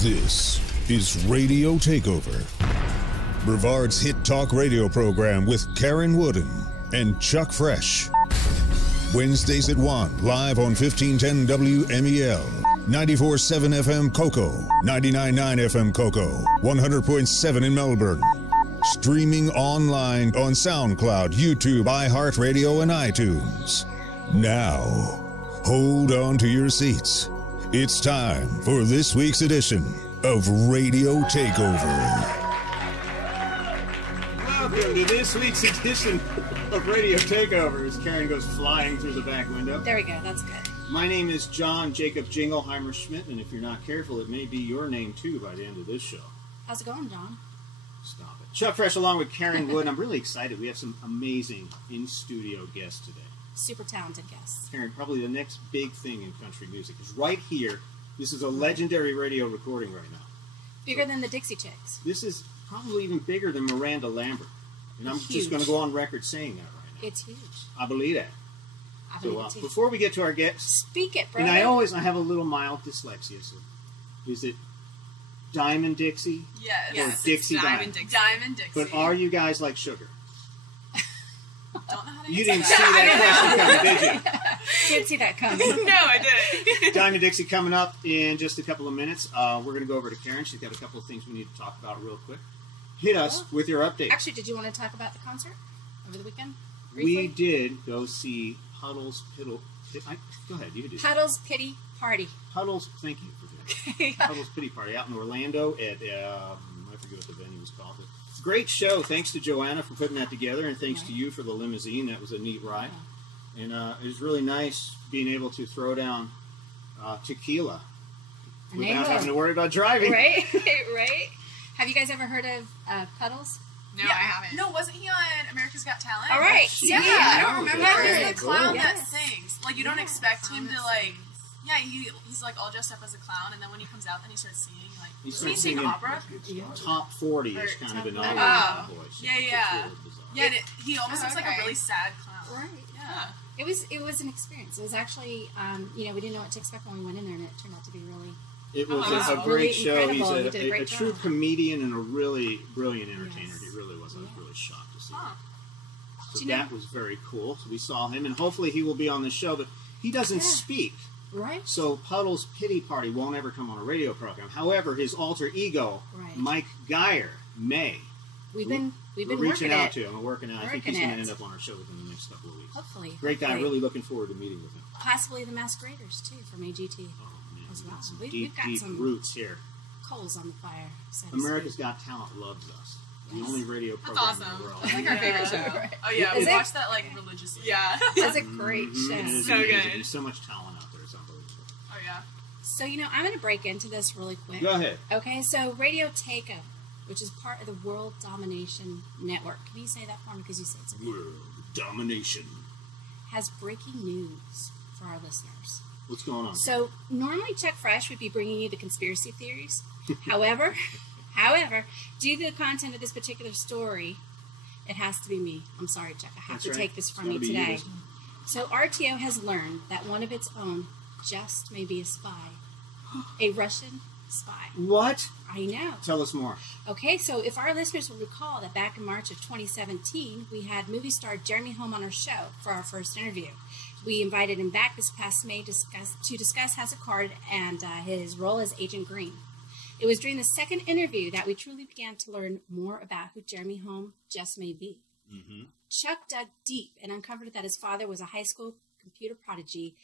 This is Radio TakeOver, Brevard's hit talk radio program with Karen Wooden and Chuck Fresh. Wednesdays at 1, live on 1510 WMEL, 94.7 FM Cocoa, 99.9 FM Cocoa, 100.7 in Melbourne. Streaming online on SoundCloud, YouTube, iHeartRadio, and iTunes. Now, hold on to your seats. It's time for this week's edition of Radio TakeOver. Welcome to this week's edition of Radio TakeOver as Karen goes flying through the back window. There we go, that's good. My name is John Jacob Jingleheimer Schmidt, and if you're not careful, it may be your name too by the end of this show. How's it going, John? Stop it. Chuck Fresh along with Karen Wood. I'm really excited. We have some amazing in-studio guests today. Super talented guests. Karen, probably the next big thing in country music is right here. This is a legendary radio recording right now. Bigger than the Dixie Chicks. This is probably even bigger than Miranda Lambert. And I'm just going to go on record saying that right now. It's huge. I believe that. I believe it too. Before we get to our guests, Speak it, brother. and I have a little mild dyslexia. So is it Diamond Dixie? Yes. Or Dixie Diamond? Diamond Dixie. But are you guys like sugar? Don't know how to You answer didn't see that question coming, did you? Didn't see that coming. No, I didn't. Diamond Dixie coming up in just a couple of minutes. We're going to go over to Karen. She's got a couple of things we need to talk about real quick. Hit us with your update. Actually, did you want to talk about the concert over the weekend? We did go see Puddles Piddle. Go ahead, you can do it. Puddles Pity Party. Puddles, thank you for doing that. Puddles Pity Party out in Orlando at, I forget what the venue was called. But great show. Thanks to Joanna for putting that together, and thanks to you for the limousine. That was a neat ride. Yeah. And it was really nice being able to throw down tequila without having to worry about driving. Right, right. Have you guys ever heard of Puddles? No, I haven't. No, wasn't he on America's Got Talent? All right. Yeah, I don't remember. Yeah, He's the clown cool. that sings. Like, you don't expect him to, like... Yeah, he's like all dressed up as a clown, and then when he comes out, then he starts singing. Like, doesn't he sing opera? Top 40 is kind of an voice. Yeah. Yeah, he almost looks like a really sad clown. Right. Yeah. It was an experience. It was actually, we didn't know what to expect when we went in there, and it turned out to be really... It was a great really show. He's incredible. a true comedian and a really brilliant entertainer. He really was. I was really shocked to see him. So that was very cool. So we saw him, and hopefully he will be on the show, but he doesn't speak. Right. So Puddles Pity Party won't ever come on a radio program. However, his alter ego, Mike Geyer, may. We've been reaching out to him and working out. I think he's going to end up on our show within the next couple of weeks. Hopefully. Great guy. Really looking forward to meeting with him. Possibly the Masqueraders, too, from AGT. As well. We've got deep some roots here. Coals on the fire. America's Got Talent loves us. The only radio program in the world. That's like our favorite show. Oh yeah, we watch that like religiously. Yeah, that's a great show. So good. There's so much talent out there. It's unbelievable. Oh yeah. So I'm going to break into this really quick. Go ahead. Okay, so Radio TakeOver, which is part of the World Domination Network. Can you say that for me? Because you say it's okay. World Domination has breaking news for our listeners. What's going on? So normally Chuck Fresh would be bringing you the conspiracy theories. However, due to the content of this particular story, it has to be me. I'm sorry, Chuck. I have to take this from you today. So RTO has learned that one of its own just may be a spy. A Russian spy. What? I know. Tell us more. Okay, so if our listeners will recall that back in March of 2017, we had movie star Jeremy Holm on our show for our first interview. We invited him back this past May to discuss House of Cards and his role as Agent Green. It was during the second interview that we truly began to learn more about who Jeremy Holm just may be. Mm-hmm. Chuck dug deep and uncovered that his father was a high school computer prodigy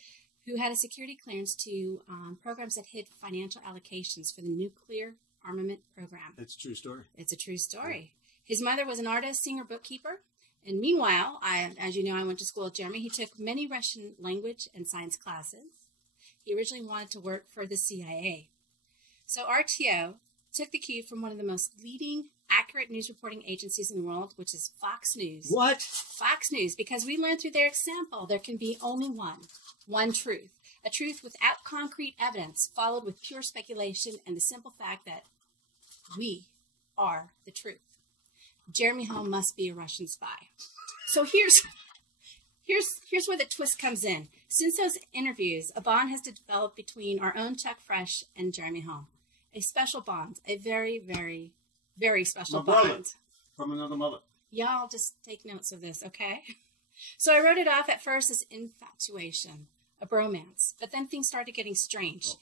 who had a security clearance to programs that hid financial allocations for the nuclear armament program. That's a true story. It's a true story. His mother was an artist, singer, bookkeeper. And meanwhile, as you know, I went to school with Jeremy. He took many Russian language and science classes. He originally wanted to work for the CIA. So RTO took the cue from one of the most leading, accurate news reporting agencies in the world, which is Fox News. What? Fox News, because we learned through their example there can be only one truth. A truth without concrete evidence, followed with pure speculation and the simple fact that we are the truth. Jeremy Holm must be a Russian spy. So here's where the twist comes in. Since those interviews, a bond has developed between our own Chuck Fresh and Jeremy Holm. A special bond. A very, very, very special My brother. bond. From another mother. Y'all just take notes of this, okay? So I wrote it off at first as infatuation, a bromance. But then things started getting strange.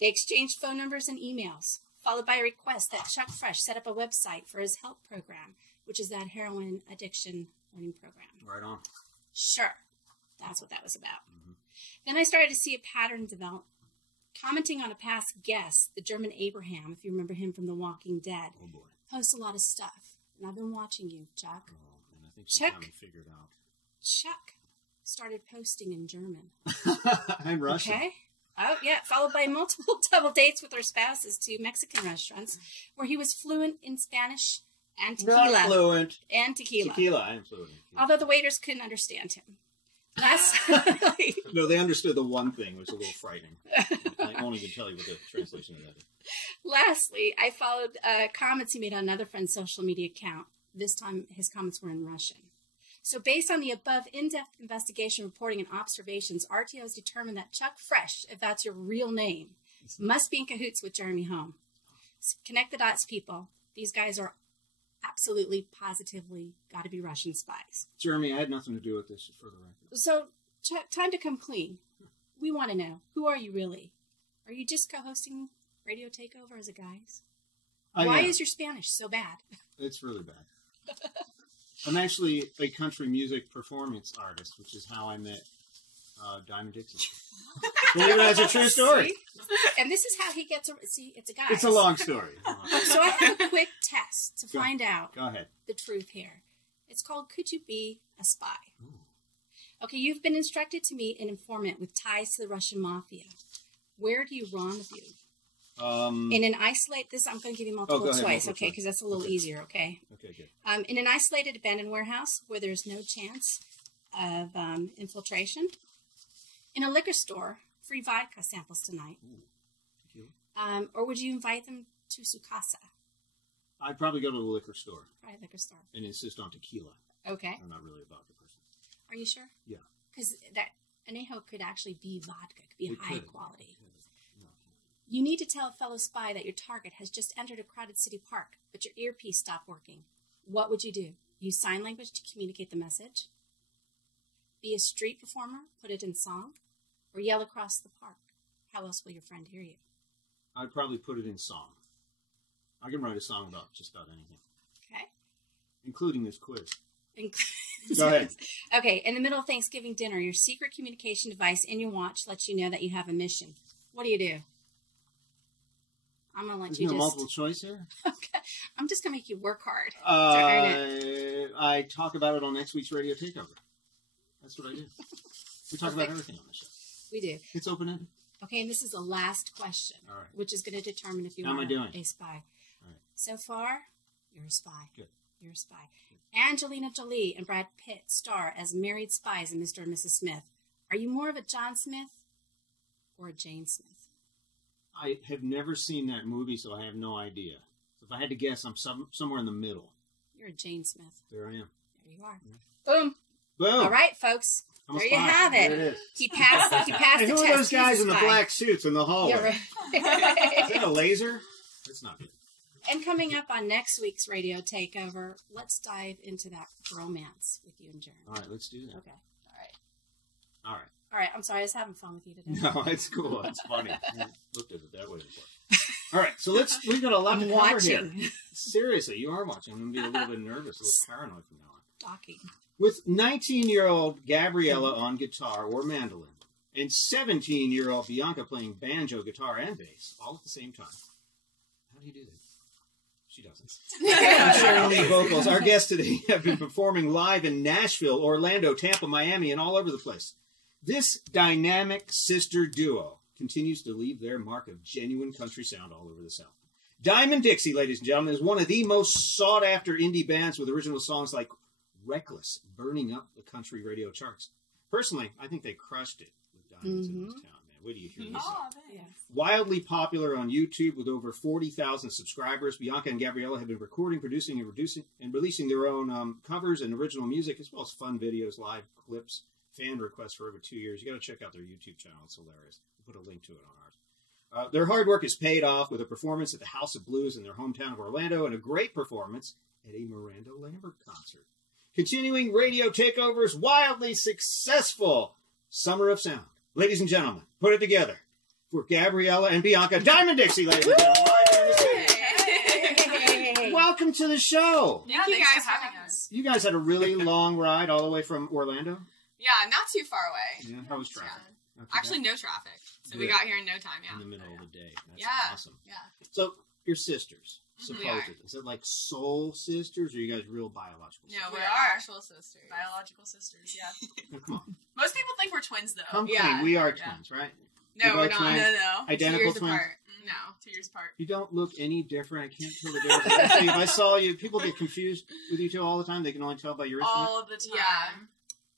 They exchanged phone numbers and emails, followed by a request that Chuck Fresh set up a website for his help program, which is that heroin addiction learning program. Right on. Sure. That's what that was about. Then I started to see a pattern develop. Commenting on a past guest, the German Abraham, if you remember him from The Walking Dead, Oh, boy. posts a lot of stuff. And I've been watching you, Chuck. Oh, and I think she got Chuck. me figured out. Chuck started posting in German. I'm Russian. Okay? Oh, yeah. Followed by multiple double dates with their spouses to Mexican restaurants where he was fluent in Spanish and tequila. Not fluent. And tequila. Tequila. I am fluent in tequila. Although the waiters couldn't understand him. No, they understood the one thing, which was a little frightening. I won't even tell you what the translation of that is. Lastly, I followed comments he made on another friend's social media account. This time, his comments were in Russian. So based on the above in-depth investigation, reporting, and observations, RTO has determined that Chuck Fresh, if that's your real name, must be in cahoots with Jeremy Home. So connect the dots, people. These guys are absolutely, positively got to be Russian spies. Jeremy, I had nothing to do with this, for the record. So, Chuck, time to come clean. We want to know, who are you really? Are you just co-hosting Radio Takeover as a guys? Why is your Spanish so bad? It's really bad. I'm actually a country music performance artist, which is how I met Diamond Dixie. Believe it, that's a true story. See? And this is how he gets see, it's a guy. It's a long story. So I have a quick test to find out Go ahead. the truth here. It's called Could You Be a Spy? Ooh. Okay, you've been instructed to meet an informant with ties to the Russian mafia. Where do you rendezvous? In an this I'm going to give you multiple choice, okay, because that's a little easier, okay? Okay, good. In an isolated abandoned warehouse where there's no chance of infiltration. In a liquor store, free vodka samples tonight. Ooh. Or would you invite them to Sukasa? I'd probably go to the liquor store. Right, liquor store. And insist on tequila. Okay. I'm not really a vodka person. Are you sure? Yeah. Because that anejo could actually be vodka, could be It high could. quality. No. You need to tell a fellow spy that your target has just entered a crowded city park, but your earpiece stopped working. What would you do? Use sign language to communicate the message? Be a street performer, put it in song? Or yell across the park? How else will your friend hear you? I'd probably put it in song. I can write a song about just about anything. Okay. Including this quiz. Go ahead. Okay, in the middle of Thanksgiving dinner, your secret communication device in your watch lets you know that you have a mission. What do? I'm going to let Isn't you there just... multiple choice here? Okay. I'm just going to make you work hard. I talk about it on next week's Radio Takeover. That's what I do. We talk about everything on the show. We do. It's open-ended. Okay, and this is the last question, All right. which is going to determine if you How am are I doing? a spy. All right. So far, you're a spy. Good. You're a spy. Angelina Jolie and Brad Pitt star as married spies in Mr. and Mrs. Smith. Are you more of a John Smith or a Jane Smith? I have never seen that movie, so I have no idea. So if I had to guess, I'm somewhere in the middle. You're a Jane Smith. There I am. There you are. Boom. Boom. All right, folks. I'm a There you spy. have it. There it is. He passed Hey, the who test. are those guys He's in a the spy. black suits in the hallway? Yeah, right. Is that a laser? That's not good. And coming up on next week's Radio Takeover, let's dive into that romance with you and Jeremy. All right, let's do that. Okay. All right. All right. All right. I'm sorry. I was having fun with you today. No, it's cool. It's funny. I looked at it that way before. All right, so we've got a lot I'm to cover watching. here. Seriously, you are watching. I'm going to be a little bit nervous, a little paranoid from now on. Talking. With 19-year-old Gabriella on guitar or mandolin, and 17-year-old Bianca playing banjo, guitar, and bass, all at the same time. How do you do that? She doesn't. I'm sharing lead vocals. Our guests today have been performing live in Nashville, Orlando, Tampa, Miami, and all over the place. This dynamic sister duo continues to leave their mark of genuine country sound all over the South. Diamond Dixie, ladies and gentlemen, is one of the most sought-after indie bands with original songs like Reckless, burning up the country radio charts. Personally, I think they crushed it with Diamonds in this town, man. Wait till you hear this. Oh, thanks. Wildly popular on YouTube with over 40,000 subscribers, Bianca and Gabriella have been recording, producing, and releasing their own covers and original music, as well as fun videos, live clips, fan requests for over 2 years. You got to check out their YouTube channel. It's hilarious. We'll put a link to it on ours. Their hard work is paid off with a performance at the House of Blues in their hometown of Orlando and a great performance at a Miranda Lambert concert. Continuing Radio Takeover's wildly successful Summer of Sound. Ladies and gentlemen, put it together for Gabriella and Bianca Diamond Dixie, ladies and gentlemen. Welcome to the show. Yeah, thanks for having us. You guys had a really long ride all the way from Orlando? Yeah, not too far away. Yeah, how was traffic? Yeah. Actually, no traffic. So Good. We got here in no time, yeah. In the middle of the day. That's Yeah. awesome. Yeah. So, you're sisters, We are. supposedly. Is it like soul sisters, or are you guys real biological sisters? No, We we're are. actual sisters. Biological sisters, yeah. Now, come on. Most people think we're twins, though. Come Yeah. clean. We are Yeah. twins, right? No, You we're both not. twins? No. Identical 2 years twins? apart. No. 2 years apart. You don't look any different. I can't tell the difference. Actually, if I saw you, people get confused with you two all the time. They can only tell by your instrument. All of the time. Yeah.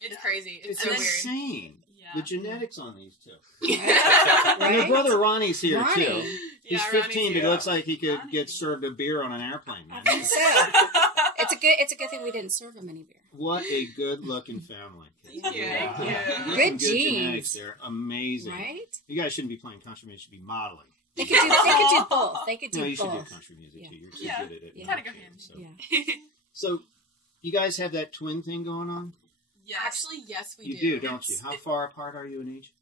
It's crazy. It's It's so weird. insane. Yeah. The genetics on these two. Right? And your brother Ronnie's here, Ronnie. too. He's Yeah, 15, Ronnie's but he here. looks like he could Ronnie. get served a beer on an airplane, I man. think so. It's a good thing we didn't serve him any beer. What a good-looking family. Thank you. Wow. Thank you. Some Good genetics genes. there. Amazing. Right? You guys shouldn't be playing country music. You should be modeling. They could do both. They could do No, you should do both. country music, Yeah. too. You're too Yeah. good at it. Yeah. Gotta go hand in So. Yeah. So, you guys have that twin thing going on? Yes. Actually, yes, we You do. do, don't you? How far apart are you in age?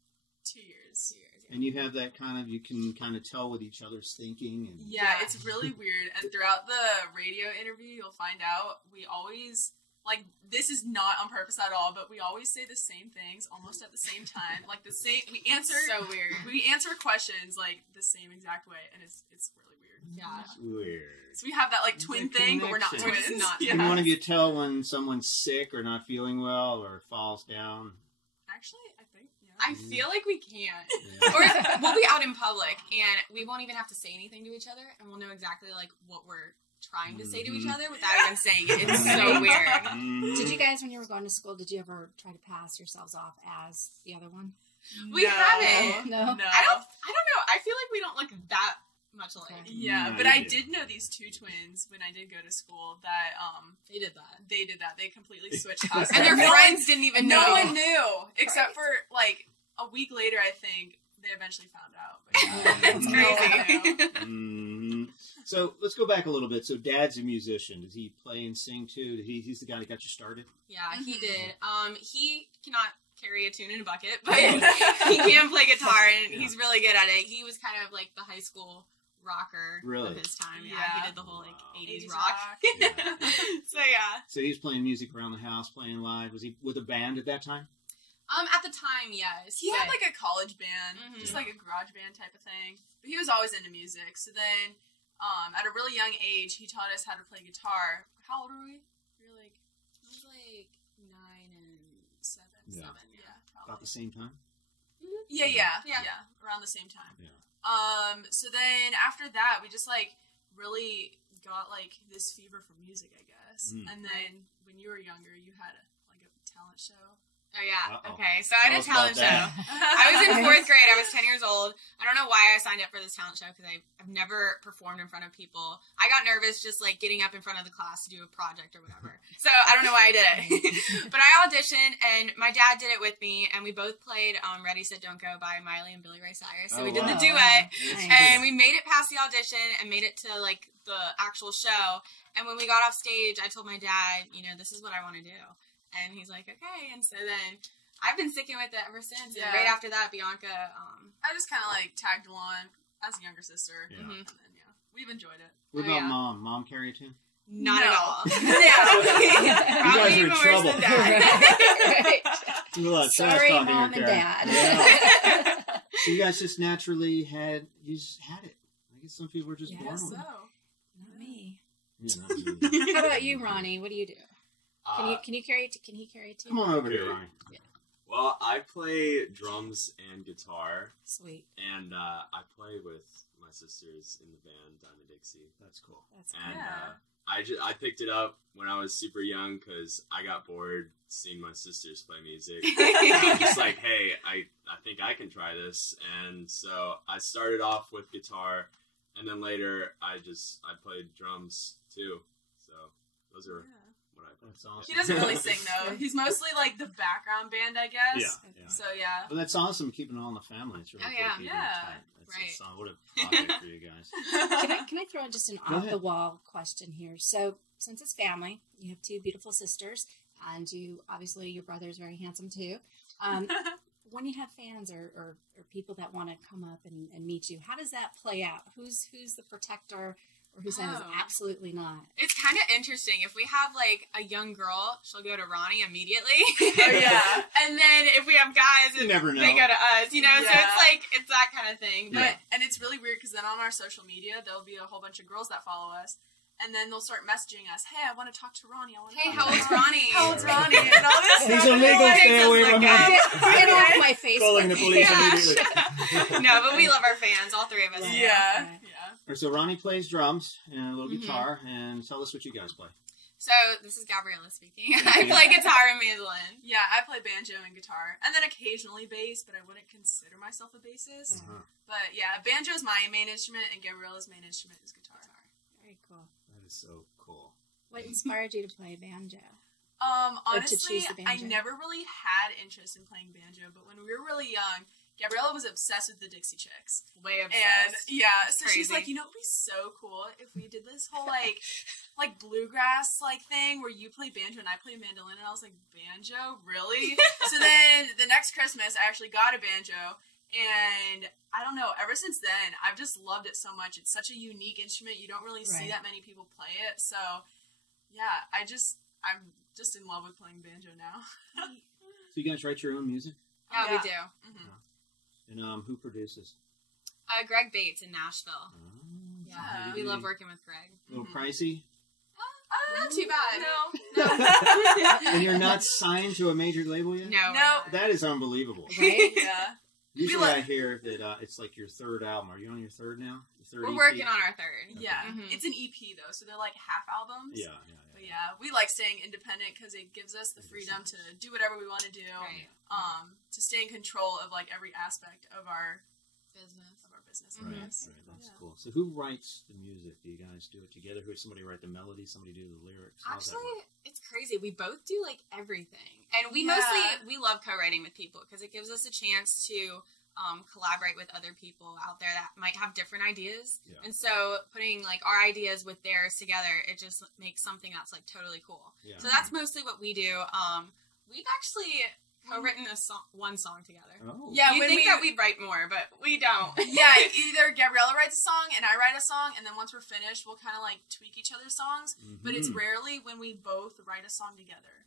2 years. 2 years, yeah. And you have that you can kind of tell what each other's thinking. And Yeah, it's really weird. And throughout the radio interview, you'll find out we always, like, this is not on purpose at all, but we always say the same things almost at the same time. Like, we answer So weird. we answer questions, like, the same exact way, and it's really weird. Yeah. It's weird. So we have that, like, twin It's a thing, but we're not connection. twins. We're just not. Yeah. Can one of you tell when someone's sick or not feeling well or falls down? Actually, I think, yeah. I feel like we can't. Yeah. Or we'll be out in public, and we won't even have to say anything to each other, and we'll know exactly, like, what we're trying to say to each other without even saying it. It's so weird. Mhm. Did you guys, when you were going to school, did you ever try to pass yourselves off as the other one? We haven't. No. No. I don't know. I feel like we don't look that much alike. Yeah, No, but you I did. did know these two twins when I did go to school that They did that. they did that. They completely switched costumes. And their No friends didn't even know. No one knew, except Right. for like a week later. I think they eventually found out. But, It's no crazy. one knew. Mhm. So let's go back a little bit. So Dad's a musician. Does he play and sing too? He's the guy that got you started? Yeah, he Mhm. did. He cannot carry a tune in a bucket, but he can play guitar, and he's really good at it. He was kind of like the high school rocker Really? of his time. Yeah, Yeah. he did the whole like Wow. 80s 80s rock. Yeah. So yeah. So he's playing music around the house, playing live. Was he with a band at that time? At the time, yes. He had but- like a college band, Mhm. just like a garage band type of thing. But he was always into music. So then, at a really young age, he taught us how to play guitar. How old were we? We were like, I was like 9 and 7. Yeah. 7, yeah, About probably. the same time? Yeah, around the same time. Yeah. So then after that, we just like really got like this fever for music, I guess. Mm. And then when you were younger, you had like a talent show. Oh yeah. Uh-oh. Okay, so I Tell had a us about talent show. that. I was in 4th grade. I was 10 years old. I don't know why I signed up for this talent show because I've never performed in front of people. I got nervous just like getting up in front of the class to do a project or whatever. So I don't know why I did it. But I auditioned and my dad did it with me and we both played Ready, Set, Don't Go by Miley and Billy Ray Cyrus. Oh, So we did wow. the duet Nice. and we made it past the audition and made it to like the actual show. And when we got off stage, I told my dad, this is what I want to do. And he's like, okay. And so then I've been sticking with it ever since. Yeah. And right after that, Bianca, I just kind of like tagged along as a younger sister. Yeah. And then, we've enjoyed it. What Oh, about yeah. Mom? Mom carry a tune? not No. at all. You Yeah. guys Probably are in even worse trouble. than that. Right. There's a lot of trash Sorry, talking Mom here, and Karen. Dad. Yeah. So you guys just naturally had it. I guess some people are just Yeah. born So with it. Not me. Yeah, not me. How about you, Ronnie? What do you do? Can you carry? Can he carry too? Come on over here, Okay. Ronnie. Well, I play drums and guitar, Sweet. and I play with my sisters in the band Diamond Dixie. That's cool. That's And Yeah. I picked it up when I was super young because I got bored seeing my sisters play music. And I'm just like, hey, I think I can try this. And so I started off with guitar, and then later I played drums too. So those are what I play. That's awesome. He doesn't really sing though. He's mostly like the background band, I guess. Yeah. So yeah. Well, that's awesome. Keeping it all in the family. It's really cool. yeah. keeping it Yeah. tight. That's Right. what a project for you guys. Can I throw in just an Go off ahead. the wall question here? So since it's family, you have two beautiful sisters, and you obviously your brother is very handsome too. When you have fans or people that want to come up and meet you, how does that play out? Who's the protector, or who says Oh. absolutely not? It's kind of interesting. If we have like a young girl, she'll go to Ronnie immediately. Oh yeah. And then if we have guys, You never know. they go to us. You know, so Yeah. it's that kind of thing. But And it's really weird because then on our social media, there'll be a whole bunch of girls that follow us. And then they'll start messaging us, hey, I want to talk to Ronnie. I want to hey, talk how to old's Ronnie? How old's Ronnie? And all this He's stuff. illegal. Like, Stay away from him. Get off my Facebook. Calling the police Yeah. immediately. No, but we love our fans, all three of us. Yeah. Right. Yeah. All right, so Ronnie plays drums and a little Mhm. guitar, and tell us what you guys play. So this is Gabriella speaking. I play guitar and mandolin. Yeah, I play banjo and guitar. And then occasionally bass, but I wouldn't consider myself a bassist. Uh-huh. But yeah, banjo is my main instrument, and Gabriella's main instrument is guitar. Very cool. That is so cool. What inspired you to play banjo? Honestly, choose the I banjo. never really had interest in playing banjo, but when we were really young, Gabriella was obsessed with the Dixie Chicks. Way And obsessed. yeah, so she's Crazy. like, you know, it'd be so cool if we did this whole like bluegrass like thing where you play banjo and I play mandolin. And I was like, banjo, really? So then the next Christmas, I actually got a banjo, and I don't know. Ever since then, I've just loved it so much. It's such a unique instrument. You don't really see Right. that many people play it. So yeah, I'm just in love with playing banjo now. So you guys write your own music? Yeah, Yeah. we do. Mhm. And who produces? Greg Bates in Nashville. Oh, Yeah, we love working with Greg. A little pricey? Not too bad. No. And you're not signed to a major label yet? No. No. That is unbelievable. Right? Yeah. Usually like- I hear that it's like your third album. Are you on your third now? Your third We're EP? working on our third. Yeah. Mhm. It's an EP though, so they're like half albums. Yeah. But yeah, we like staying independent because it gives us the freedom to do whatever we want to do. Right. To stay in control of like every aspect of our Business. business. I Right, guess. right, that's Yeah. cool. So who writes the music? Do you guys do it together? Who somebody write the melody? Somebody do the lyrics? How's that Actually, work? it's crazy. We both do like everything, and we Yeah. we love co-writing with people because it gives us a chance to collaborate with other people out there that might have different ideas. Yeah. And so putting like our ideas with theirs together, it just makes something that's like totally cool. Yeah. So that's mostly what we do. We've actually co-written one song together. Oh. Yeah, You when think we that we'd write more, but we don't. yeah, either Gabriella writes a song and I write a song, and then once we're finished, we'll kind of like tweak each other's songs. But it's Mhm. rarely when we both write a song together.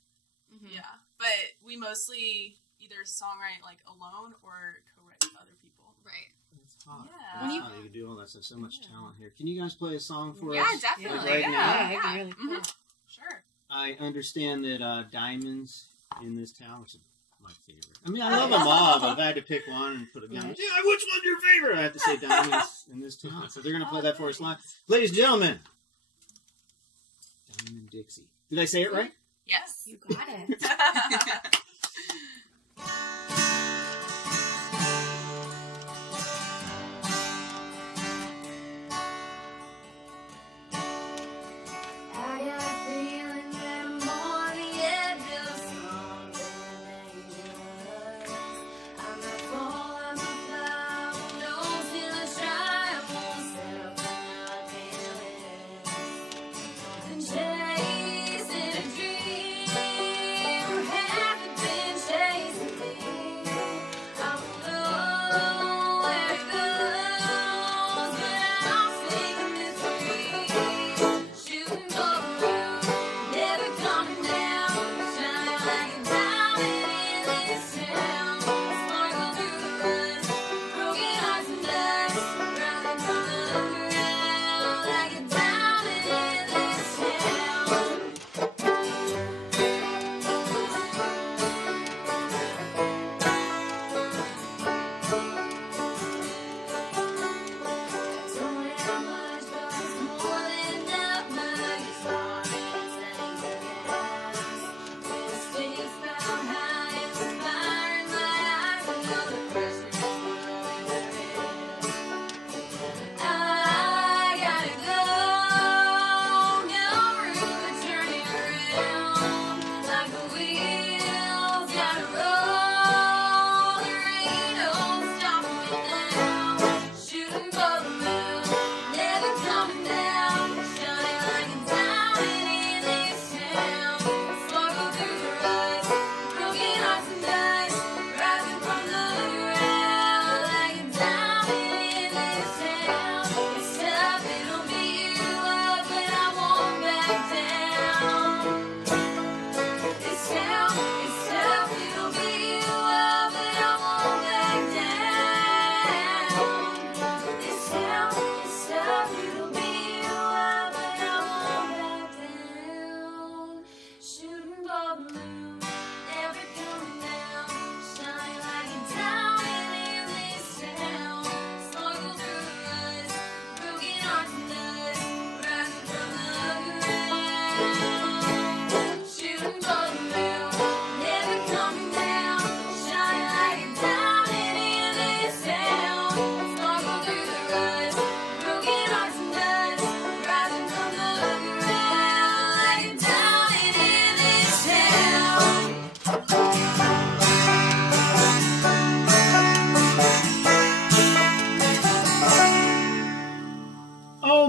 Mhm. Yeah, but we mostly either songwrite like alone or co-write with other people. Right. That's hot. Yeah. That's hot. You can do all that stuff. So much talent here. Can you guys play a song for Yeah, us? definitely. Like right Yeah, now? that'd be really cool. Sure. I understand that diamonds in this town, which is my favorite. I mean, I love them all, but if I had to pick one and put it down, Right. yeah, which one's your favorite? I have to say diamonds in this town. So they're going to play that for us live. Ladies and gentlemen, Diamond Dixie. Did I say it right? Yes. You got it. I got a feeling that morning it feels something dangerous. I'm not falling, I'm not flying, don't feel a shy, won't settle for nothing. Been chasing a dream, or have you been chasing me?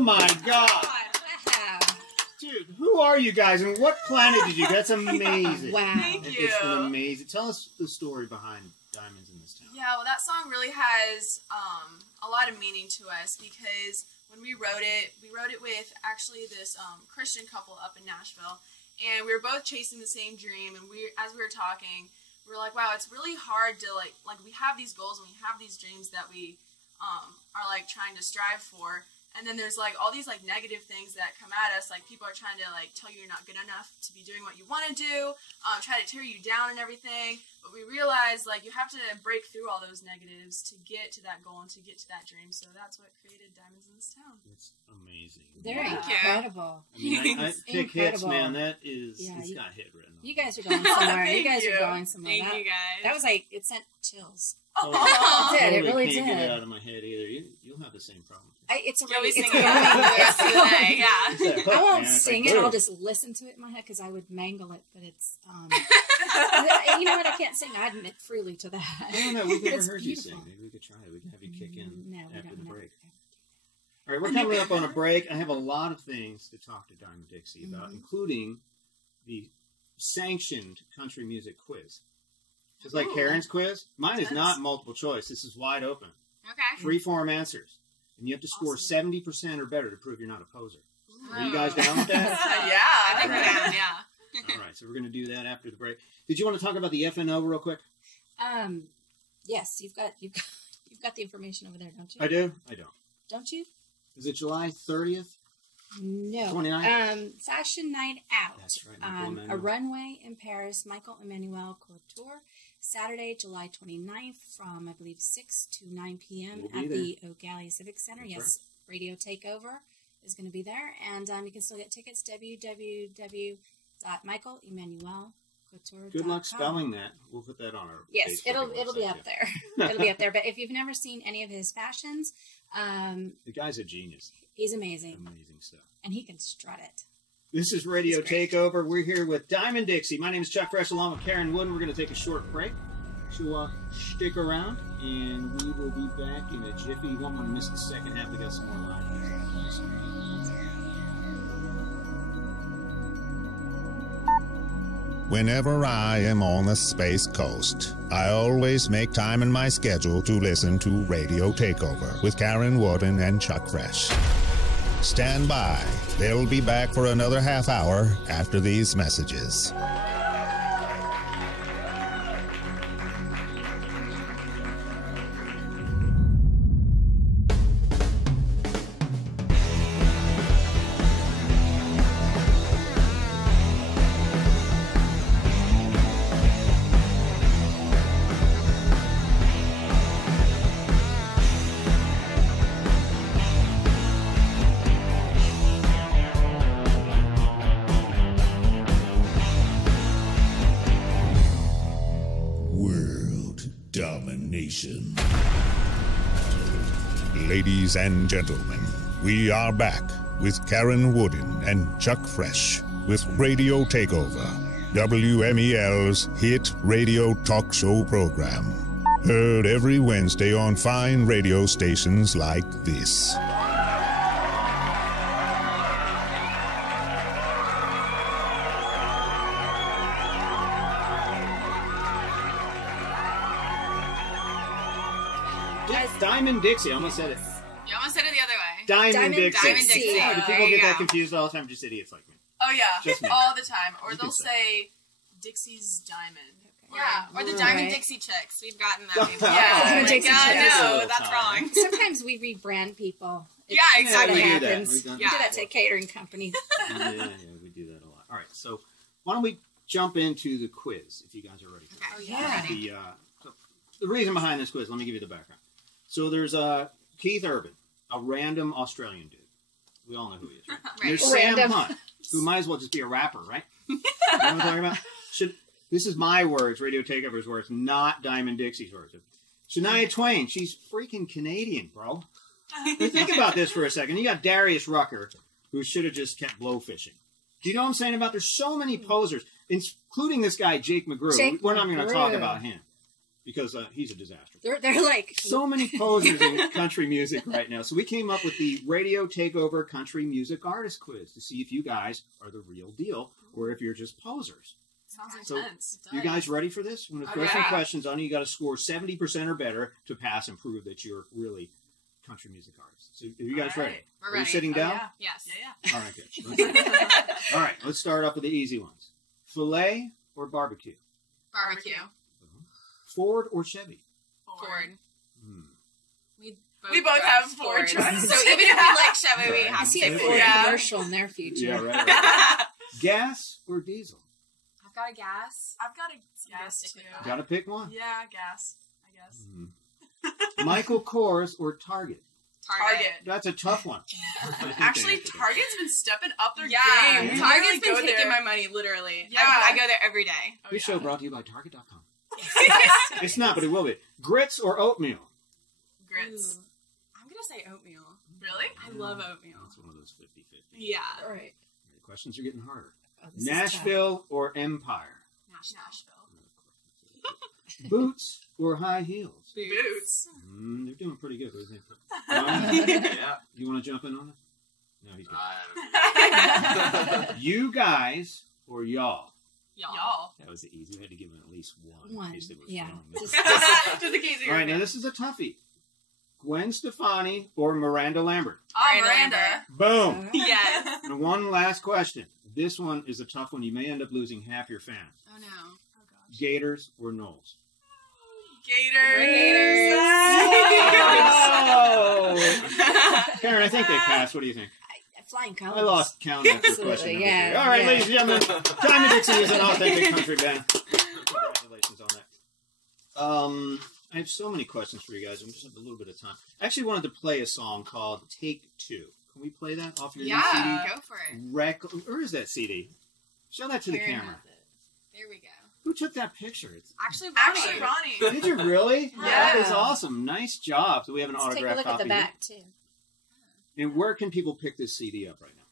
my God. Wow. Dude, who are you guys and what planet did you? That's amazing. Wow. Thank you. It's been amazing. Tell us the story behind Diamonds in this Town. Yeah, well, that song really has a lot of meaning to us because when we wrote it with actually this Christian couple up in Nashville, and we were both chasing the same dream. And as we were talking, we were like, wow, it's really hard to like we have these goals and we have these dreams that we are like trying to strive for. And then there's like all these like negative things that come at us. Like people are trying to like tell you you're not good enough to be doing what you want to do, try to tear you down and everything. But we realized like you have to break through all those negatives to get to that goal and to get to that dream. So that's what created Diamonds in this Town. It's amazing. They're Yeah. incredible. I mean, I It's pick hits, incredible. man. That is, Yeah, it's you- got hit written. You guys are going somewhere. Thank You guys you. are going somewhere. Thank you guys. That was like, it sent chills. Oh, It did. It totally really can't get did. it out of my head either. You'll have the same problem. It's a You'll be really, singing it's it for the rest of the day. Yeah. It's that hook, I won't man. It's sing like, it. I'll boom. just listen to it in my head because I would mangle it. But it's, you know what? I can't sing. I admit freely to that. I don't know. We've never It's heard you beautiful. sing. Maybe we could try it. We can have you kick in No, we after don't. the We're break. not. All right, we're coming up on a break. I have a lot of things to talk to Diamond Dixie about, Mm-hmm. including the sanctioned country music quiz. Just like Ooh. Karen's quiz, mine is Yes. not multiple choice. This is wide open. Okay. Free-form answers. And you have to score Awesome. 70% or better to prove you're not a poser. Are you Oh. guys down with that? I think we're Right. down, yeah. All right, so we're going to do that after the break. Did you want to talk about the FNO real quick? Yes, you've got the information over there, don't you? I do? I don't. Don't you? Is it July 30th? No. 29th? Fashion Night Out. That's right, Michael A Emmanuel. runway in Paris, Michael Emmanuel Couture. Saturday, July 29th from, I believe, 6 to 9 p.m. We'll be at there. the O'Galley Civic Center. That's Yes, Radio Takeover is going to be there. And you can still get tickets, www.michaelemmanuelcouture.com. Good luck spelling that. We'll put that on our Yes, Facebook it'll be website, up yeah. there. It'll be up there. But if you've never seen any of his fashions, The guy's a genius. he's amazing. Amazing stuff. And he can strut it. This is Radio He's great. Takeover. We're here with Diamond Dixie. My name is Chuck Fresh along with Karen Wood. We're going to take a short break. So stick around, and we will be back in a jiffy. You won't want to miss the second half. We got some more live music. Whenever I am on the Space Coast, I always make time in my schedule to listen to Radio Takeover with Karen Woden and Chuck Fresh. Stand by. They'll be back for another half hour after these messages. World domination. Ladies and gentlemen, we are back with Karen Woden and Chuck Fresh with Radio Takeover, WMEL's hit radio talk show program. Heard every Wednesday on fine radio stations like this. Diamond Dixie. I almost said it. You almost said it the other way. Diamond Dixie. Diamond Dixie. Yeah, do There people you get that go. confused all the time? Just idiots like me. Oh yeah, Just me. all the time. Or You they'll can say say Dixie's Diamond. Yeah, or the Right. Diamond Dixie Chicks. We've gotten that before. Yeah, Like, Dixie yeah, Chicks. no, that's wrong. Sometimes we rebrand people. Yeah, It sort of exactly. We do that. happens. We've done We do that that to catering companies. yeah, we do that a lot. All right, so why don't we jump into the quiz if you guys are ready for Okay. it. Yeah. The reason behind this quiz, let me give you the background. So there's Keith Urban, a random Australian dude. We all know who he is, right? And there's Random. Sam Hunt, who might as well just be a rapper, right? You know what I'm talking about? This is my words, Radio Takeover's words, not Diamond Dixie's words. Shania Twain, she's freaking Canadian, bro. Now think about this for a second. You got Darius Rucker, who should have just kept blowfishing. Do you know what I'm saying about? There's so many posers, including this guy, Jake McGrew. Jake We're not going to talk McGrew. about him. because he's a disaster. They're like So many posers in country music right now. So we came up with the Radio Takeover Country Music Artist Quiz to see if you guys are the real deal or if you're just posers. Sounds So, intense. You guys ready for this? I'm going to throw some questions on you. You got to score 70% or better to pass and prove that you're really country music artists. So are you guys ready? We're Are ready. you sitting down? Yeah. Yes. Yeah. All right, good. All right, let's start off with the easy ones. Filet or barbecue? Barbecue. Ford or Chevy? Ford. We both have Ford Fords. trucks. So even if we like Chevy, we I have to see say a Ford. Ford Yeah. commercial in their future. Yeah, right. Gas or diesel? I've got a gas. I've got a gas stick too. with that. Got to pick one. Yeah, gas. I guess. Michael Kors or Target? Target. That's a tough one. Actually, Target's been stepping up their Yeah, game. We Target's really been go taking there. my money, literally. Yeah. I go there every day. Oh, This yeah. show brought to you by Target.com. It's not, but it will be. Grits or oatmeal? Grits. Ooh. I'm going to say oatmeal. Really? I love oatmeal. It's one of those 50-50. Yeah. All right. The questions are getting harder. Oh, this is Nashville or Empire? Nashville. Boots or high heels? Boots. They're doing pretty good. What do you think? Yeah. You want to jump in on it? No, he's good. I don't know. You guys or y'all? Y'all. That was easy. We had to give them at least one. One. In case they were Yeah. failing. Just Just in case All right, now this is a toughie. Gwen Stefani or Miranda Lambert? Oh, Miranda. Miranda. Boom. Yes. And one last question. This one is a tough one. You may end up losing half your fans. Oh, no. Oh, gosh. Gators or Knowles? Gators. Oh! Karen, I think they passed. What do you think? flying colors. I lost count after Absolutely, question number yeah, 3. All right, yeah. ladies and gentlemen, Diamond Dixie is an authentic country band. Congratulations on that. I have so many questions for you guys. We just have a little bit of time. I actually wanted to play a song called Take Two. Can we play that off your new Yeah, CD? go for it. Where is that CD? Show that to the Karen camera. has it. There we go. Who took that picture? Actually, Ronnie. Did you really? Yeah. That is awesome. Nice job. So we have an Let's take a autographed look at copy. the back, too. And where can people pick this CD up right now?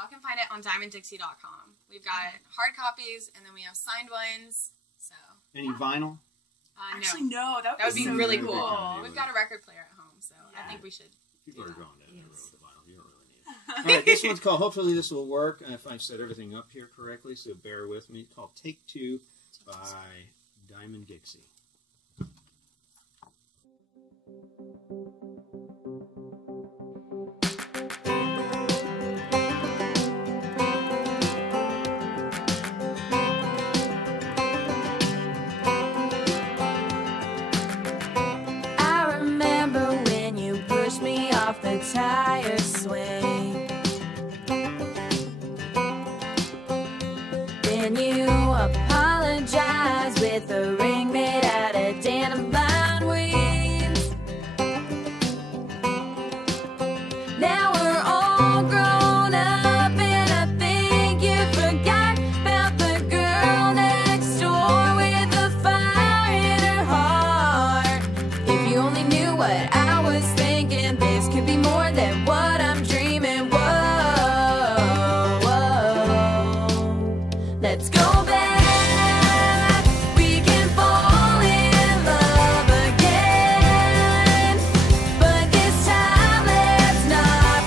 Y'all can find it on DiamondDixie.com. We've got hard copies, and then we have signed ones. So Any vinyl? Actually, no. That that would be so really cool. cool. Yeah. We've got a record player at home, so Yeah. I think we should. People are going down the road Yes. with the vinyl. You don't really need it. All right, this one's called, hopefully this will work if I've set everything up here correctly, so bear with me. It's called Take Two by Diamond Dixie. I remember when you pushed me off the tire swing. Then you apologized with a ring made out of dandelion wings. Now we're all grown up, and I think you forgot about the girl next door with the fire in her heart. If you only knew what I was thinking, this could be more than what I'm dreaming. Whoa, whoa. Let's go back. We can fall in love again, but this time let's not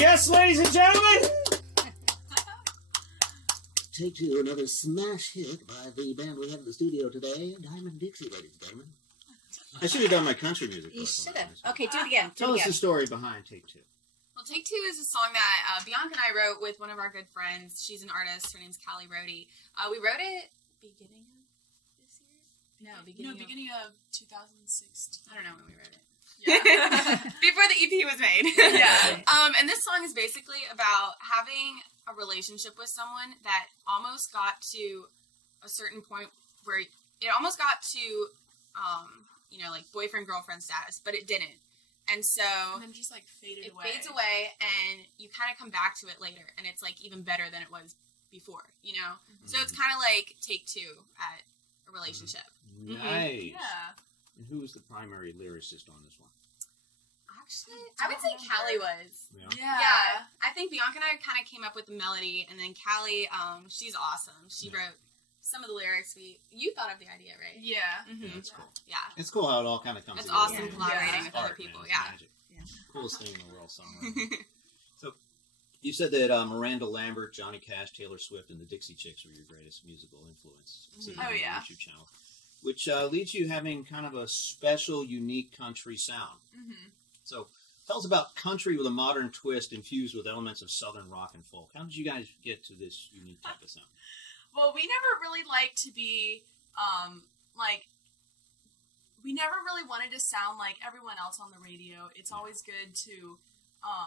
Yes, ladies and gentlemen. Take two, another smash hit by the band we have in the studio today, Diamond Dixie, ladies and gentlemen. I should have done my country music. You first. should have. Okay, do it again. Do Tell it us the again. story behind Take Two. Well, Take Two is a song that Bianca and I wrote with one of our good friends. She's an artist. Her name's Callie Rohde. We wrote it beginning of this year? No, beginning of 2016. I don't know when we wrote it. Yeah. Before the EP was made. Yeah. And this song is basically about having a relationship with someone that almost got to a certain point where it almost got to, like boyfriend-girlfriend status, but it didn't. And so And then just like faded it away. fades away, and you kind of come back to it later, and it's like even better than it was before, you know? Mm-hmm. So it's kind of like Take Two at a relationship. Nice. Yeah. And who was the primary lyricist on this one? Actually, I would say Callie was. Yeah. I think Bianca and I kind of came up with the melody, and then Callie, she's awesome. She wrote some of the lyrics. You thought of the idea, right? Yeah. Mm-hmm. That's cool. Yeah. It's cool how it all kind of comes It's together. awesome Yeah. collaborating It's with other art, people. man. It's Yeah. magic. Coolest thing in the world, songwriting. So, you said that Miranda Lambert, Johnny Cash, Taylor Swift, and the Dixie Chicks were your greatest musical influence. Seen Oh, on the yeah. YouTube channel, which leads you having kind of a special, unique country sound. Mm-hmm. So, tell us about country with a modern twist infused with elements of southern rock and folk. How did you guys get to this unique type of sound? Well, we never really liked to be, we never really wanted to sound like everyone else on the radio. It's always good to,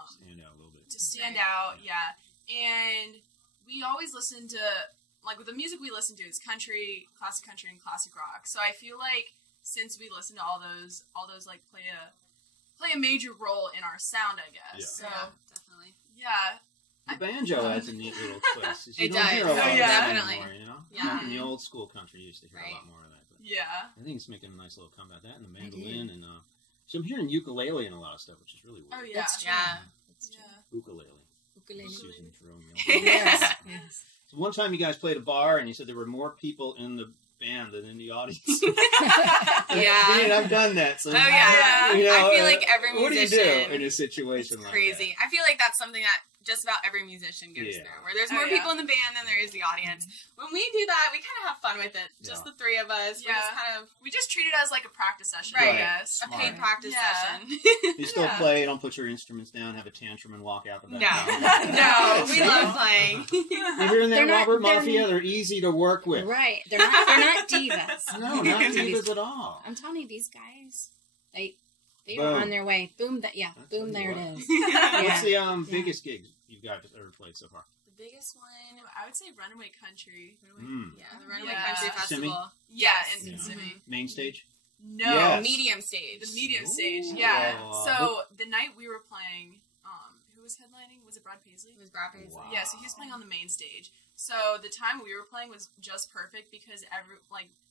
Stand out a little bit. to stand out, yeah. And we always listen to, like, with the music we listen to is country, and classic rock. So I feel like since we listen to all those like play a major role in our sound, I guess. Yeah. So Definitely. yeah. The banjo adds a neat little twist. You It don't does. hear a lot Oh, of yeah. that Definitely. anymore, you know? Yeah. In the old school country, you used to hear a Right. lot more of that. But Yeah. I think it's making a nice little comeback. That and the mandolin, and so I'm hearing ukulele and a lot of stuff, which is really weird. Oh yeah. That's true. Yeah. That's true. Yeah. Ukulele. Ukulele. Susan Jerome. Yes. Yes. So one time you guys played a bar, and you said there were more people in the band than in the audience. Yeah. And I've done that. So Oh, yeah. you know, I feel like every what do you musician do in a situation like crazy. I feel like that's something that just about every musician goes Yeah. through, where there's Oh, more yeah. people in the band than there is the audience. When we do that, we kind of have fun with it. Just Yeah. the three of us. We're Yeah. just kind of We just treat it as like a practice session, Right. I guess. a paid Smart. practice Yeah. session. that? You still Yeah. play, don't put your instruments down, have a tantrum, and walk out the No, back. no, we love playing. You're hearing that, They're not- Robert they're- Mafia? They're easy to work with. Right. They're not divas. No, not divas at all. I'm telling you, these guys, they Boom. are on their way. Boom. That's Boom. what There you it are. is. What's Yeah. the biggest gig you guys ever played so far? The biggest one, I would say Runaway Country. yeah, the Runaway Yeah. Country Simi? Festival. Yeah, Yes. in Simi. Main stage? No. Yes. Medium stage. The medium Ooh. stage, yeah. Oh. So the night we were playing, who was headlining? Was it Brad Paisley? It was Brad Paisley. Wow. Yeah, so he was playing on the main stage. So the time we were playing was just perfect because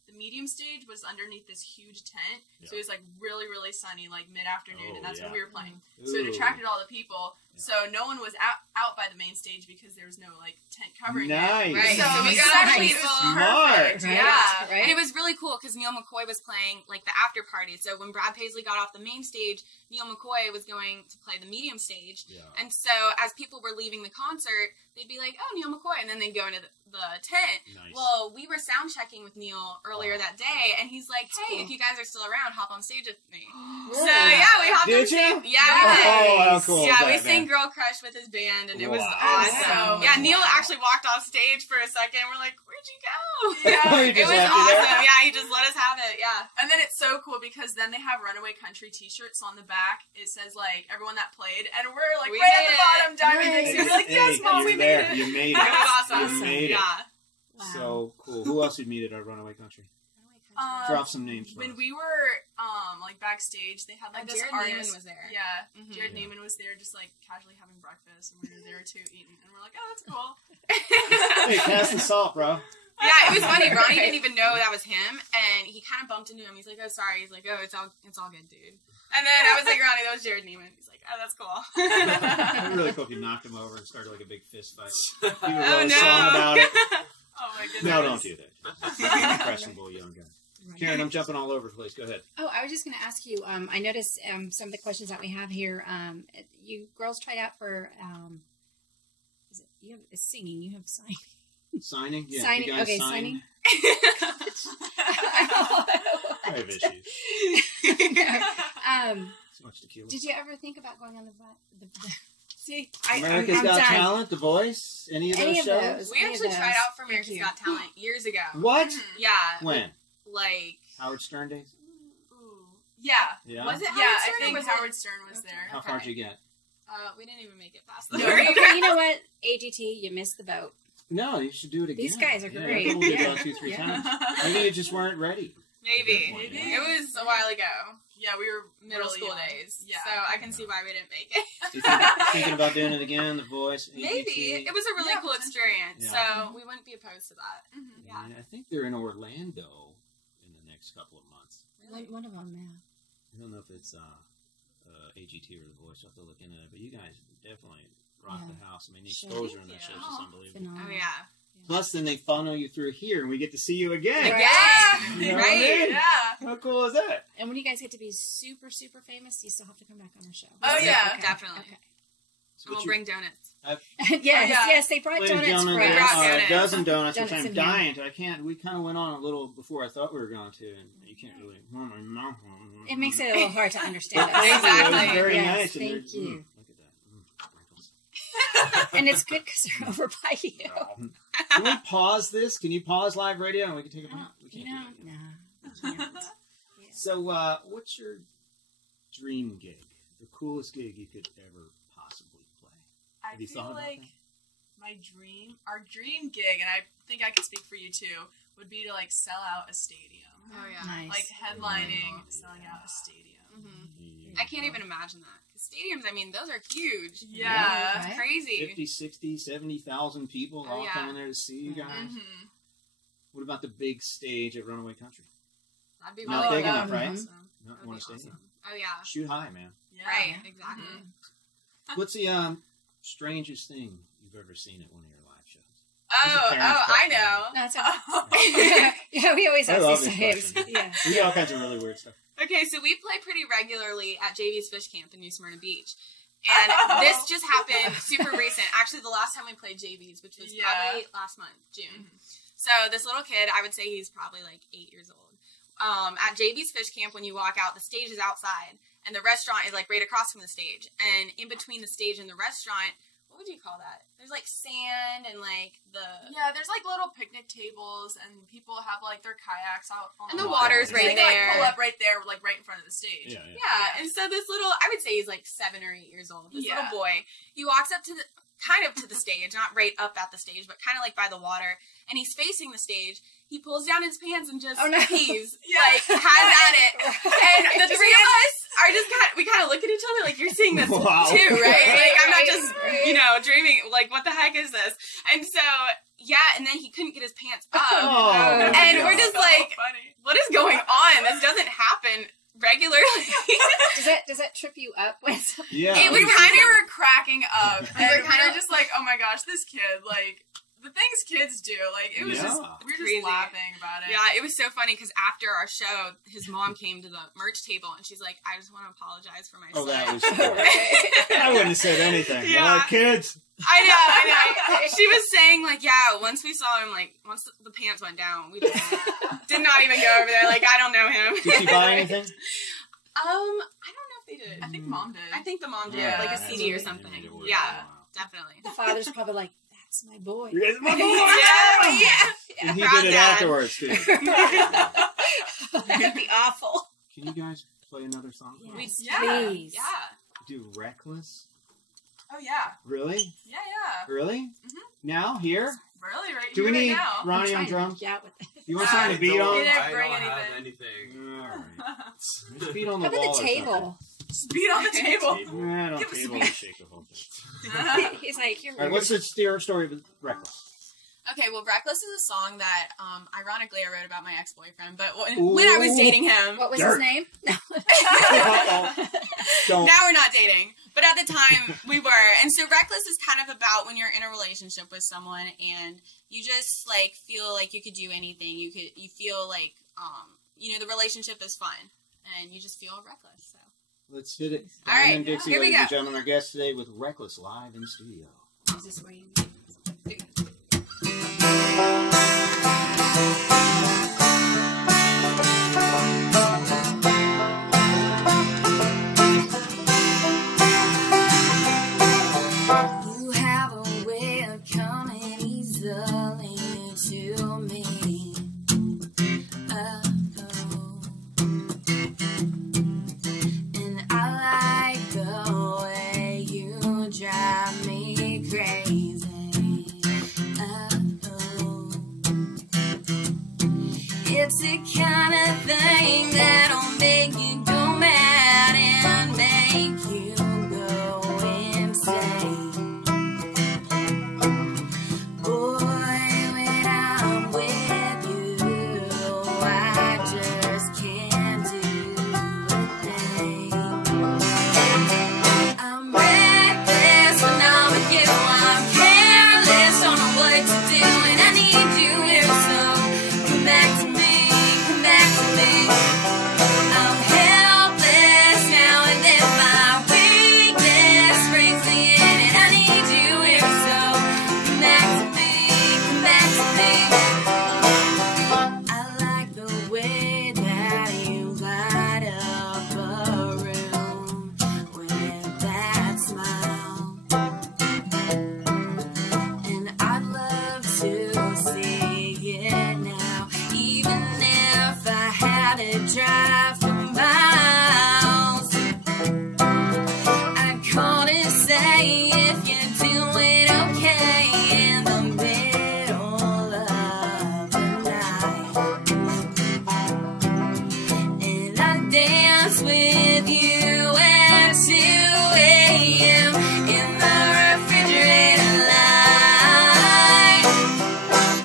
the medium stage was underneath this huge tent. So it was like really, really sunny, like mid-afternoon, Oh, and that's when yeah. we were playing. So it Ooh. attracted all the people. Yeah. So no one was out by the main stage because there was no like tent covering it. Nice. Right, So, so we it got was our actually people. Smart. perfect. Right. Yeah. Right. And it was really cool because Neil McCoy was playing like the after party. So when Brad Paisley got off the main stage, Neil McCoy was going to play the medium stage. Yeah. And so as people were leaving the concert, they'd be like, "Oh, Neil McCoy," and then they'd go into the tent. Nice. Well, we were sound checking with Neil earlier that day, and he's like, "Hey, cool. if you guys are still around, hop on stage with me." Really? So yeah, we hopped Did on stage. you? Yeah, we did. Oh, how cool Yeah, is we that, sang man? Girl Crush with his band, and it was Wow. awesome. So Yeah, cool. Neil actually walked off stage for a second. We're like, "Where'd you go?" Yeah. He It just was left you there? awesome. Yeah, he just let us have it. Yeah. And then it's so cool because then they have Runaway Country t-shirts on the back. It says like everyone that played, and we're like We right at did the it. bottom, Diamond Nice. Dixie. We're like, yes, Hey, Mom, you're we there. made it. You made It it. was awesome. You made it. Yeah. Wow. So cool. Who else did you meet at Runaway Country? Drop some names for When us. we were like backstage, they had like this Jared artist. Neiman was there. Yeah, Mhm. Jared Yeah. Neiman was there, just like casually having breakfast, and we were there too, eating, and we're like, oh, that's cool. Hey, pass the salt, bro. Yeah, it was funny. Ronnie didn't even know that was him, and he kind of bumped into him. He's like, "Oh, sorry." He's like, "Oh, it's all good, dude." And then I was like, "Ronnie, that was Jared Neiman." He's like, "Oh, that's cool." It'd be really cool if you knocked him over and started like a big fist fight. You Oh wrote a no! song about it. Oh my goodness. No, don't do that. Impressionable young guy. Karen, I'm jumping all over the place. Go ahead. Oh, I was just going to ask you. I noticed some of the questions that we have here. You girls tried out for. Is it you have singing? You have signing. Signing? Yeah. Signing. You guys Okay, sign? signing. I have issues. So much tequila. Did you ever think about going on the see? America's I'm Got done. Talent, The Voice, any of those shows? We actually tried out for America's Got Talent years ago. What? Yeah. When? Like. Howard Stern days? Ooh. Yeah. Yeah. Was it Yeah, Howard I Stern or think was Howard it? Stern was there. How far did you get? We didn't even make it past the Okay, first. you know what? AGT, you missed the boat. No, you should do it again. These guys are Yeah, great. people did Yeah. about 2-3 Yeah. times. Maybe you just weren't ready. Maybe. At that point, It was a while ago. Yeah, we were Middle really school young. days. Yeah. So I can see why we didn't make it. You thinking about doing it again, The Voice? Maybe. AGT? It was a really Yeah, cool potentially. experience. Yeah. So we wouldn't be opposed to that. Mhm. Yeah. I think they're in Orlando in the next couple of months. One of them, yeah. I don't know if it's AGT or The Voice. I'll have to look into it. But you guys definitely rock Yeah. the house. I mean, the Sure. exposure in that Thank show is you. just unbelievable. Phenomenal. Oh, yeah. Plus, then they funnel you through here, and we get to see you again. Yeah. You know what I Right. mean? Yeah. How cool is that? And when you guys get to be super, super famous, you still have to come back on our show. Oh, yeah. Definitely. Okay. So And what we'll bring donuts. yes, yes, they brought Ladies and donuts gentlemen, for there us. brought are a donuts. dozen donuts, Donuts which I'm in here. dying to. I can't. We kind of went on a little before I thought we were going to, and you can't really. It makes it a little hard to understand. Thank you. It was Exactly. very Yes, nice. and thank they're- you. Look at that. Wrinkles. And it's good because they're over by you. Can we pause this? Can you pause live radio and we can take a break? We You can't do know, that. no. you can't. So, what's your dream gig? The coolest gig you could ever possibly play? I Have you feel thought about like that? our dream gig, and I think I could speak for you too, would be to like sell out a stadium. Oh, yeah. Nice. Like headlining, selling out a stadium. Mm-hmm. I can't even imagine that. 'Cause stadiums, I mean, those are huge. Yeah. Right? It's crazy. 50, 60, 70,000 people Oh, all yeah. coming there to see you guys. Mm-hmm. What about the big stage at Runaway Country? That'd be Not really big cool. enough, right? Awesome. Not That'd want be to stay. awesome. Oh, yeah. Shoot high, man. Yeah. Right, exactly. What's the strangest thing you've ever seen at one of your live shows? Oh, This is Karen's I question. know. No, it's okay. Yeah, we always I ask love these this things. question. Yeah. We do all kinds of really weird stuff. Okay, so we play pretty regularly at JV's Fish Camp in New Smyrna Beach. And this just happened super recent. Actually, the last time we played JV's, which was probably last month, June. So this little kid, I would say he's probably like 8 years old. At JV's Fish Camp, when you walk out, the stage is outside. And the restaurant is like right across from the stage. And in between the stage and the restaurant, what would you call that? There's like sand and like the... Yeah, there's like little picnic tables, and people have like their kayaks out on And the water. water's right They can, there. like pull up right there, like right in front of the stage. Yeah, and so this little, I would say he's like 7 or 8 years old. This Yeah. little boy, he walks up to the, kind of to the stage, not right up at the stage, but kind of like by the water, and he's facing the stage. He pulls down his pants and just pees, like, has at it. And the three of us are just we kind of look at each other like, you're seeing this too, right? Like, I'm not just, dreaming, like, what the heck is this? And so, yeah, and then he couldn't get his pants up. Oh, And we're just So like, funny. what is going on? This doesn't happen regularly. Does that trip you up when something? Yeah. We kind of were cracking up. We And were we kinda- were just like, oh my gosh, this kid, like, the things kids do, like, it was just, we were just Crazy. laughing about it. Yeah, it was so funny because after our show, his mom came to the merch table and she's like, I just want to apologize for my Oh, son. that was cool. I wouldn't have said anything. Yeah. Kids. I know. She was saying, like, yeah, once we saw him, like, once the pants went down, we just did not even go over there. Like, I don't know him. Did she buy anything? I don't know if they did. I think mom did. I think the mom did, Yeah. like a That's CD or what something. it was. Yeah, definitely. The father's probably like, that's my boy. Yes, my boy. Yeah. And he Proud did it dad. afterwards, too. That'd be awful. Can you guys play another song? for Yes, us? Yeah. please. Yeah. Do Reckless? Oh, yeah. Really? Yeah, yeah. Really? Now? Here? Really, right Do here, we right need now. Ronnie on Trying to drums? help you out with it. You want something to beat on? didn't I bring don't have anything. anything. All right. Just beat on the How wall. about the table? Just beat on the table. Nah, don't Give us a table beat. and shake the whole thing. He's like, you're All right, what's the story with Reckless? Okay, well, Reckless is a song that, ironically, I wrote about my ex-boyfriend, but when I was dating him... What was Dirt. his name? No. Don't. Now we're not dating, but at the time we were. And so Reckless is kind of about when you're in a relationship with someone and you just like feel like you could do anything. You feel like you know, the relationship is fun, and you just feel reckless. So Let's hit it. All right, Diamond Dixie, here we ladies and go. gentlemen, our guest today with Reckless live in the studio. Is this where you You have a way of coming easily to me. Oh. And I like the way you drive me crazy. Oh. It's the kind of thing that'll make you go mad and make you go insane. Boy, when I'm with you, I just can't do a thing. I'm reckless when I'm with you. I'm careless, don't know what to do, and I need you here, so come back to me, come back to me. I'm helpless now and then, my weakness brings me in, and I need you here, so come back to me, come back to me. I like the way that you light up a room with that smile, and I'd love to see it now, even if I had to drive for miles. I'd call to say if you're doing okay in the middle of the night, and I dance with you at 2 a.m. in the refrigerator light.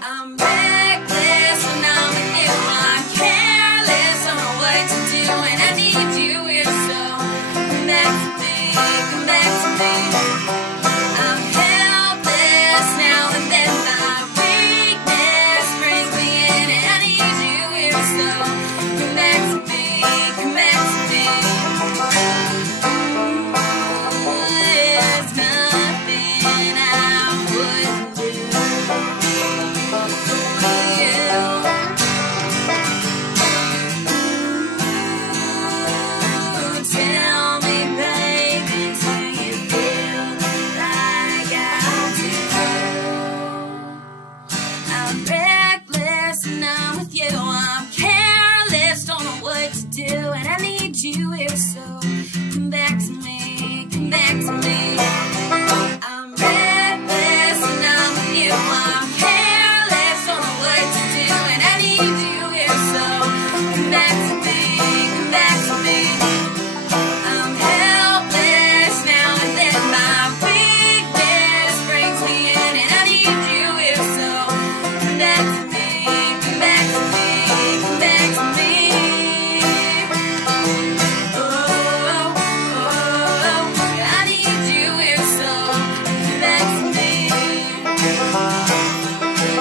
I'm reckless when I'm with you. I'm careless, don't know what to do, and I need you here, so come back to me, come back to me. I'm helpless now and then, my weakness brings me in, and I need you here, so come back to me, come back to me. There's nothing I wouldn't do for you. Tell me, baby, do you feel like I do? I'm reckless and I'm with you. I'm careless, don't know what to do, and I need you here, so come back to me, come back to me. I'm reckless and I'm with you. I'm careless, don't know what to do, and I need you here, so come back to me, come back to me. I'm helpless now and then, my weakness brings me in, and I need you here, so come back to me, come back to me, come back to me. Oh, oh, oh, I need you here, so come back to me.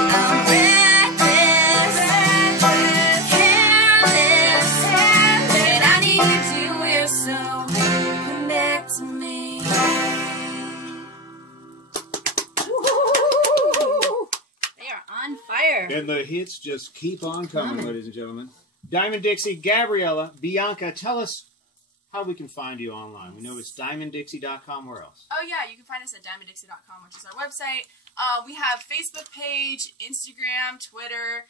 I'm reckless, careless, and I need you here, so come back to me. They are on fire. And the hits just keep on coming, ladies and gentlemen. Diamond Dixie, Gabriella, Bianca, tell us how we can find you online. We know it's diamonddixie.com. Where else? Oh yeah, you can find us at diamonddixie.com, which is our website. We have Facebook page, Instagram, Twitter.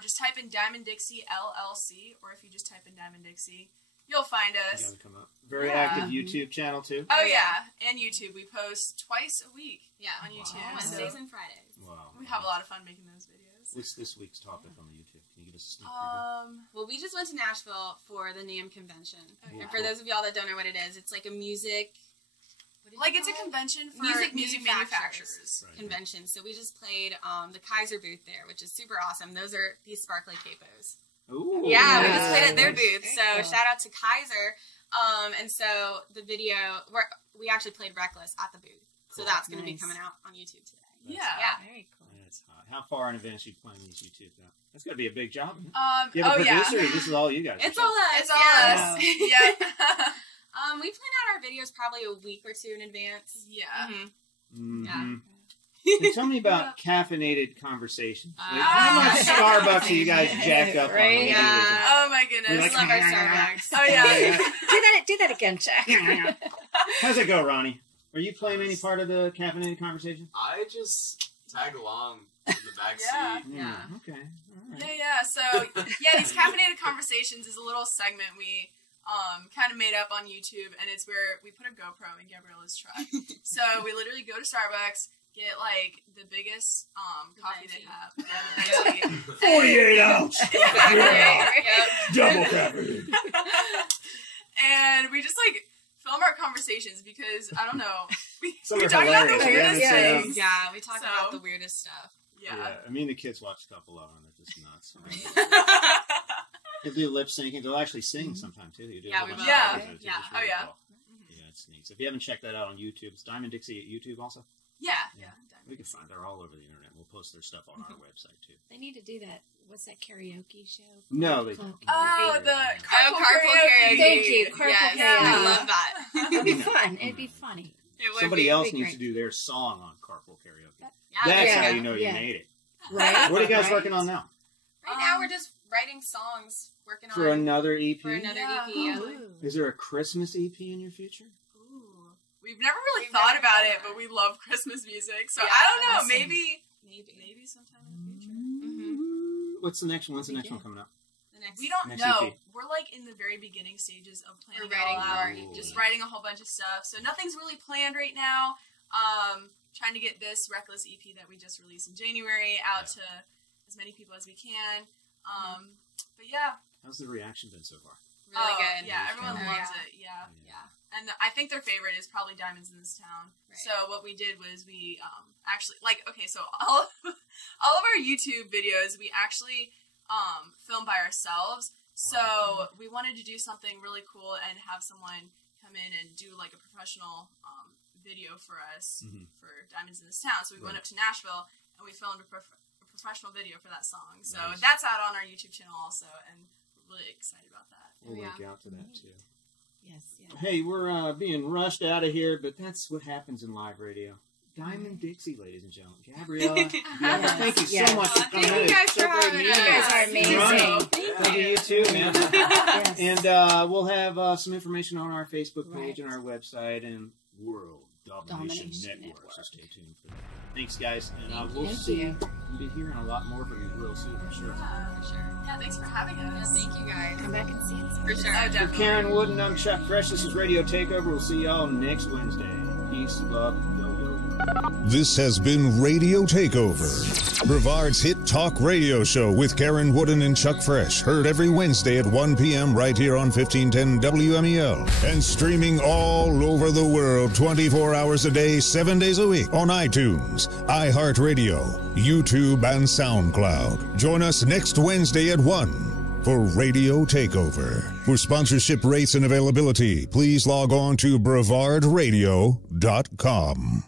Just type in Diamond Dixie LLC, or if you just type in Diamond Dixie, you'll find You us. gotta come up. Very Yeah. active YouTube channel too. Oh yeah, and YouTube. We post twice a week. yeah, On YouTube. Wow. Wednesdays and Fridays. Wow. We have a lot of fun making those videos. What's this week's topic on the YouTube? Can you give us a sneak preview? Well, we just went to Nashville for the NAMM convention. Okay. And for those of y'all that don't know what it is, it's like a music... what is Like it it's a called? convention for Music music manufacturers. Right. Convention. So we just played the Kaiser booth there, which is super awesome. Those are these sparkly capos. Ooh. Yeah, we just nice. played at their Nice. booth. Very So cool. shout out to Kaiser. And so the video, we actually played Reckless at the booth. So Cool. that's going to be Nice. coming out on YouTube today. Yeah. Yeah. Very cool. That's hot. How far in advance are you planning these YouTube That's got to be a big job. Oh You have a yeah. producer, or this is all you guys? It's all us. It's all us. Yeah. We plan out our videos probably a week or two in advance. Yeah. Mm-hmm. Mhm. So tell me about caffeinated conversations. Like, Ah. how much Starbucks are you guys jacked up on? Right? Yeah. Oh my You're goodness. like, Love our Starbucks. Oh yeah. Do that again, Chuck. How's it go, Ronnie? Are you playing any part of the caffeinated conversation? I just tag along in the back Yeah. seat. Yeah. Okay. All right. Yeah. So yeah, these caffeinated conversations is a little segment we kind of made up on YouTube, and it's where we put a GoPro in Gabriella's truck. So we literally go to Starbucks, get like the biggest coffee they have, yeah, the 48 ounce. Yep. Double caffeinated. and we just like film our conversations because I don't know, Some we are talk about the hilarious. weirdest Yeah. things. Yeah, we talk So- about the weirdest stuff. Yeah. I mean, the kids watch a couple of them. They're just nuts. They do lip syncing. They'll actually sing sometimes too. You do a Yeah, whole we bunch will. of Yeah. episodes. Yeah. It's Oh, really yeah. cool. Yeah, it's neat. So if you haven't checked that out on YouTube, it's Diamond Dixie at YouTube also. Yeah. We can find they're all over the internet. We'll post their stuff on our website too. They need to do that. What's that karaoke show? No, they Carpool Oh, the Carpool karaoke. Thank you. Carpool Yes, karaoke. I love that. It'd be fun. It'd be funny. It would Somebody be. else be needs great. to do their song on Carpool Karaoke. Yeah, That's yeah, how you know you yeah. made it. Right? What are you guys Right. working on now? Right now we're just writing songs, working For on another EP? for another Yeah. EP. Yeah. Ooh. Is there a Christmas EP in your future? Ooh. We've never really We've thought never about done it, that. but we love Christmas music. So Yeah, I don't know. awesome. Maybe Maybe. sometime in the future. Mm-hmm. What's the next one? When's the next one coming up? The next. We don't Next know. EP. We're like in the very beginning stages of planning We're writing it all for out. our EP. Just writing a whole bunch of stuff. So nothing's really planned right now. Trying to get this Reckless EP that we just released in January out to as many people as we can. But yeah. How's the reaction been so far? Really Oh, good. Yeah, everyone Oh, loves yeah. it. Yeah. Yeah. And I think their favorite is probably Diamonds in This Town. Right. So what we did was we actually, like, okay, so all of our YouTube videos we actually filmed by ourselves. So we wanted to do something really cool and have someone come in and do like a professional video for us for Diamonds in This Town. So we went up to Nashville and we filmed a professional video for that song. So Nice. that's out on our YouTube channel also, and we're really excited about that. We'll Yeah. link out to that too. Yes, yes. Hey, we're being rushed out of here, but that's what happens in live radio. Diamond Dixie, ladies and gentlemen. Gabriella, thank you so Yes. much for Thank coming you in. guys It's so for great having meeting us. You guys are amazing. Ronnie, Thank thank you, too, man. Yes. And we'll have some information on our Facebook page Right. and our website and World Domination Domination Network. So Network. stay tuned for that. Thanks, guys. And we'll Thank see. you. We'll be hearing a lot more from you real soon, I'm sure. For sure. Yeah, thanks for having Yeah, us. thank you guys. Come back and see us. For sure. Oh, For definitely. Karen Wood and I'm Chuck Fresh. This is Radio Takeover. We'll see y'all next Wednesday. Peace, love, yo, yo, yo. This has been Radio Takeover, Brevard's hit talk radio show with Karen Wooden and Chuck Fresh. Heard every Wednesday at 1 p.m. right here on 1510 WMEL. And streaming all over the world 24 hours a day, 7 days a week on iTunes, iHeartRadio, YouTube, and SoundCloud. Join us next Wednesday at 1 for Radio Takeover. For sponsorship rates and availability, please log on to brevardradio.com.